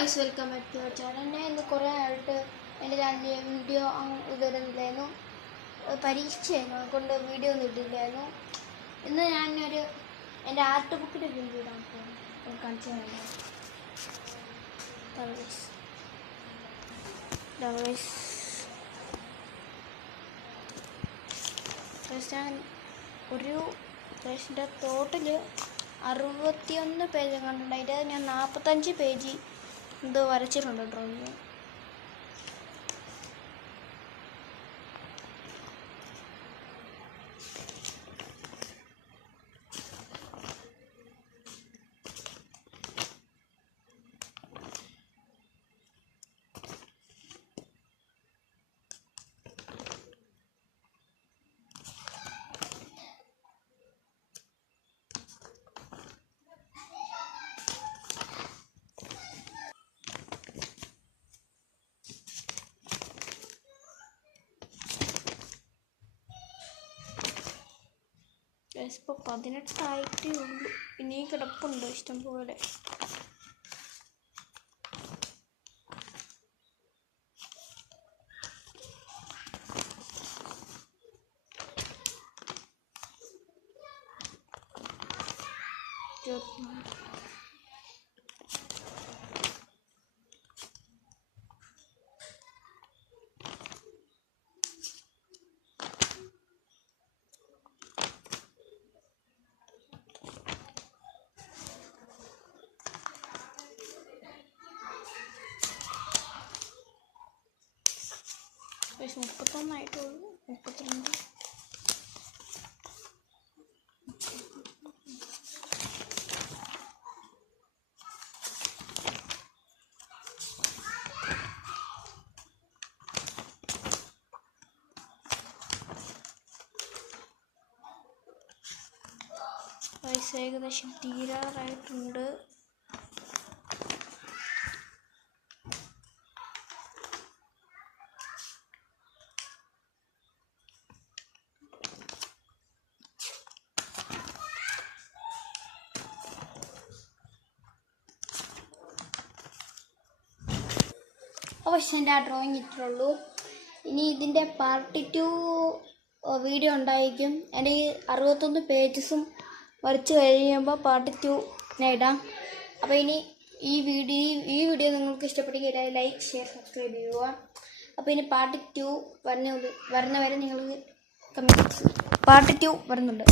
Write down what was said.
Guys welcome back to our channel. ഞാൻ ഇന്ന് കുറേ ആയിട്ട് എൻ്റെ ചാനലിൽ വീഡിയോ ഇടുന്നില്ലായിരുന്നു. പരീക്ഷയായിരുന്നു, അതുകൊണ്ട് വീഡിയോ ഒന്നും ഇട്ടില്ലായിരുന്നു. ഇന്ന് ഞാനൊരു എൻ്റെ ആർട്ട് ബുക്കിൻ്റെ വീഡിയോ ഇടാൻ പോകുന്നു. കാണിച്ചു ഞാൻ ഒരു ടോട്ടൽ 61 പേജ് കണ്ടിട്ടുണ്ട്. അതിൻ്റെ ഞാൻ 45 പേജ് ഇത് വരച്ചിട്ടുണ്ട് ഡ്രോയിങ്. ഇപ്പോൾ 18 ആയിട്ടേ ഉള്ളൂ. ഇനിയും കിടപ്പുണ്ട് ഇഷ്ടം പോലെ. പക്ഷെ 31 ആയിട്ടുള്ളൂ. 32 പൈസ ഏകദേശം തീരാറായിട്ടുണ്ട്. പക്ഷേ എൻ്റെ ആ ഡ്രോയിങ് ഇട്ടുള്ളൂ. ഇനി ഇതിൻ്റെ പാർട്ട് 2 വീഡിയോ ഉണ്ടായിരിക്കും. എൻ്റെ ഈ 61 പേജസും വരച്ച് കഴിയുമ്പോൾ പാർട്ട് 2 ഞാൻ ഇടാം. അപ്പോൾ ഇനി ഈ വീഡിയോ നിങ്ങൾക്ക് ഇഷ്ടപ്പെട്ടെങ്കിൽ ലൈക്ക്, ഷെയർ, സബ്സ്ക്രൈബ് ചെയ്യുക. അപ്പോൾ ഇനി പാർട്ട് 2 വരുന്നവരെ നിങ്ങൾ കമൻറ്റ് പാർട്ട് 2 വരുന്നുണ്ട്.